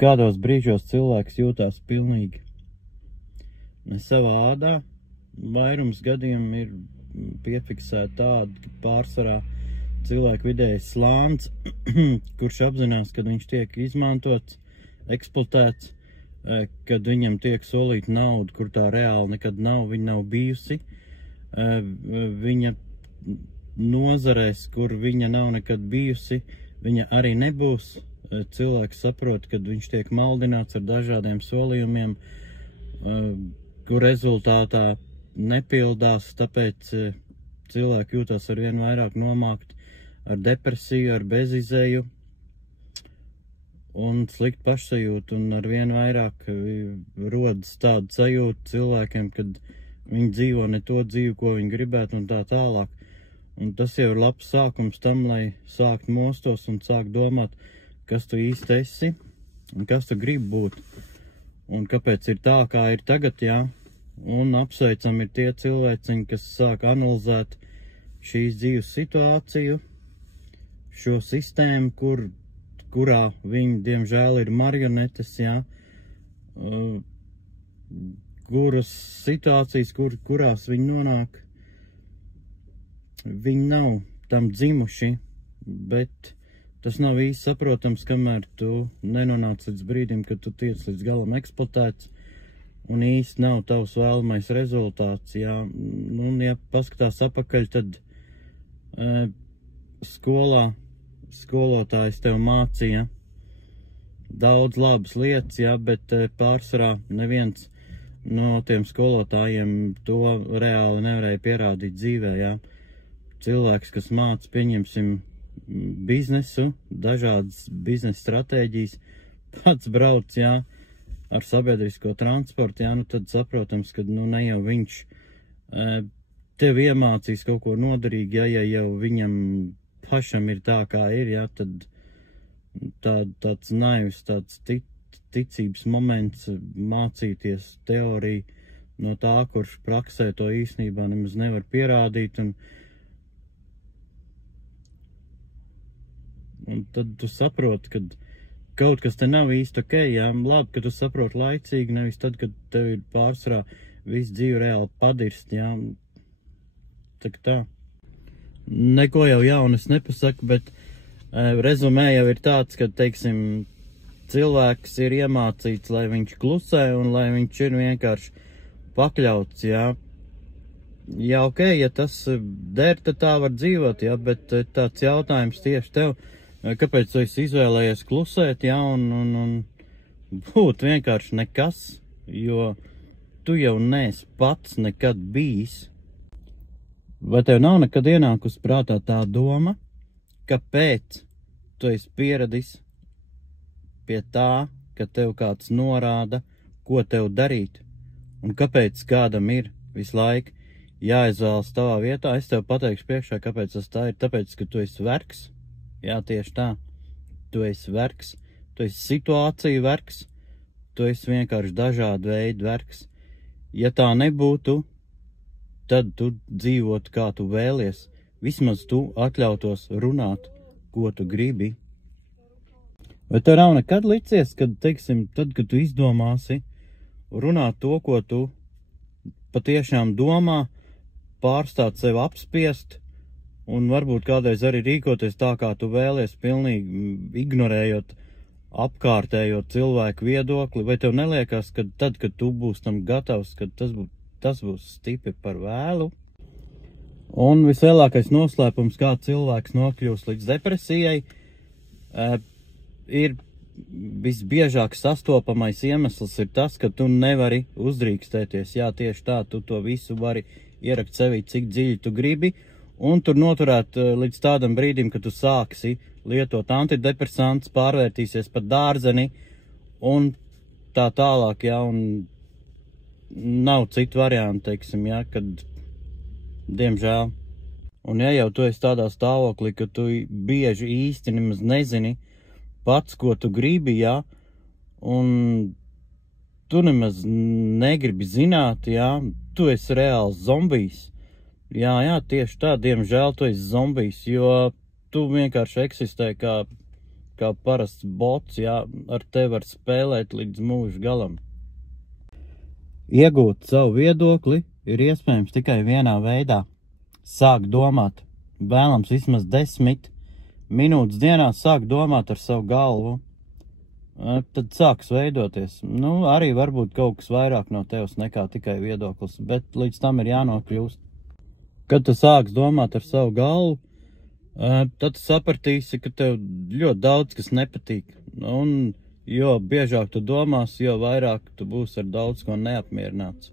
Kādos brīžos cilvēks jūtās pilnīgi ne savā ādā. Vairums gadījumu ir piefiksēti tādi, ka pārsvarā cilvēku vidējais slānis, kurš apzinās, kad viņš tiek izmantots, eksploatēts, kad viņam tiek solīta nauda, kur tā reāli nekad nav, viņa nav bijusi. Viņa nozarēs, kur viņa nav nekad bijusi, viņa arī nebūs. Cilvēks saprot, kad viņš tiek maldināts ar dažādiem solījumiem, kur rezultātā nepildās, tāpēc cilvēki jūtas ar vien vairāk nomākt ar depresiju, ar bezizēju un sliktu pašsajūtu, un ar vien vairāk rodas tāda sajūta cilvēkiem, kad viņi dzīvo ne to dzīvi, ko viņi gribētu, un tā tālāk. Un tas jau ir labs sākums tam, lai sākt mostos un sākt domāt, kas tu īsti esi un kas tu gribi būt. Un kāpēc ir tā, kā ir tagad, jā. Un apsveicam ir tie cilvēciņi, kas sāk analizēt šīs dzīves situāciju, šo sistēmu, kurā viņi, diemžēl, ir marionetes, jā. Kuras situācijas, kurās viņi nonāk, viņi nav tam dzimuši, bet tas nav īsti saprotams, kamēr tu nenonāc līdz brīdim, kad tu tiec līdz galam eksploatēts, un īsti nav tavs vēlamais rezultāts, jā. Un, ja paskatās apakaļ, tad skolā skolotājs tev mācīja daudz labas lietas, jā, bet pārsvarā neviens no tiem skolotājiem to reāli nevarēja pierādīt dzīvē, jā. Cilvēks, kas māca, pieņemsim, biznesu, dažādas biznesa stratēģijas, pats brauc, jā, ar sabiedrisko transportu, jā, nu tad saprotams, ka ne jau viņš tev iemācīs kaut ko noderīgi, ja jau viņam pašam ir tā, kā ir, jā, tad tāds naivs, tāds ticības moments mācīties teoriju no tā, kurš praksē to īstenībā nemaz nevar pierādīt, un tad tu saproti, ka kaut kas te nav īsti ok, jā, labi, ka tu saproti laicīgi, nevis tad, kad tev ir pārsvarā visu dzīvi reāli padirst, jā, tā. Neko jau jaunu es nepasaku, bet rezumē jau ir tāds, ka, teiksim, cilvēks ir iemācīts, lai viņš klusē un lai viņš ir vienkārši pakļauts, jā. Jā, ok, ja tas der, tad tā var dzīvot, jā, bet tāds jautājums tieši tev, kāpēc tu esi izvēlējies klusēt, jā, un būt vienkārši nekas, jo tu jau neesi pats nekad bijis. Vai tev nav nekad ienākus prātā tā doma, kāpēc tu esi pieradis pie tā, ka tev kāds norāda, ko tev darīt, un kāpēc kādam ir visu laiku jāizvēlas tavā vietā? Es tev pateikšu priekšā, kāpēc tas tā ir, tāpēc, ka tu esi vergs. Jā, tieši tā. Tu esi vergs, tu esi situāciju vergs, tu esi vienkārši dažādu veidu vergs. Ja tā nebūtu, tad tu dzīvotu, kā tu vēlies. Vismaz tu atļautos runāt, ko tu gribi. Vai tev nav nekad licies, kad, teiksim, tad, kad tu izdomāsi runāt to, ko tu patiešām domā, pārstāt sevi apspiest, un varbūt kādreiz arī rīkoties tā, kā tu vēlies, pilnīgi ignorējot apkārtējo cilvēku viedokli, vai tev neliekas, ka tad, kad tu būsi tam gatavs, kad tas būs stipri par vēlu? Un vislielākais noslēpums, kā cilvēks nokļūst līdz depresijai, ir visbiežāk sastopamais iemesls ir tas, ka tu nevari uzdrīkstēties. Jā, tieši tā, tu to visu vari ierakt sevī, cik dziļi tu gribi, un tur noturēt līdz tādam brīdim, ka tu sāksi lietot antidepresantus, pārvērtīsies par dārzeni, un tā tālāk, jā, un nav citu variantu, teiksim, jā, kad, diemžēl. Un ja jau tu esi tādā stāvoklī, ka tu bieži īsti nemaz nezini pats, ko tu gribi, jā, un tu nemaz negribi zināt, jā, tu esi reāls zombijs. Jā, tieši tā, diemžēl tu esi zombijs, jo tu vienkārši eksistē kā kā parasts bots, jā, ar tevi var spēlēt līdz mūža galam. Iegūt savu viedokli ir iespējams tikai vienā veidā. Sāk domāt, vēlams vismaz 10 minūtes dienā sāk domāt ar savu galvu. Tad sāks veidoties. Nu, arī varbūt kaut kas vairāk no tevs nekā tikai viedoklis, bet līdz tam ir jānokļūst. Kad tu sāks domāt ar savu galvu, tad tu sapratīsi, ka tev ļoti daudz kas nepatīk. Un jo biežāk tu domās, jo vairāk tu būsi ar daudz ko neapmierināts.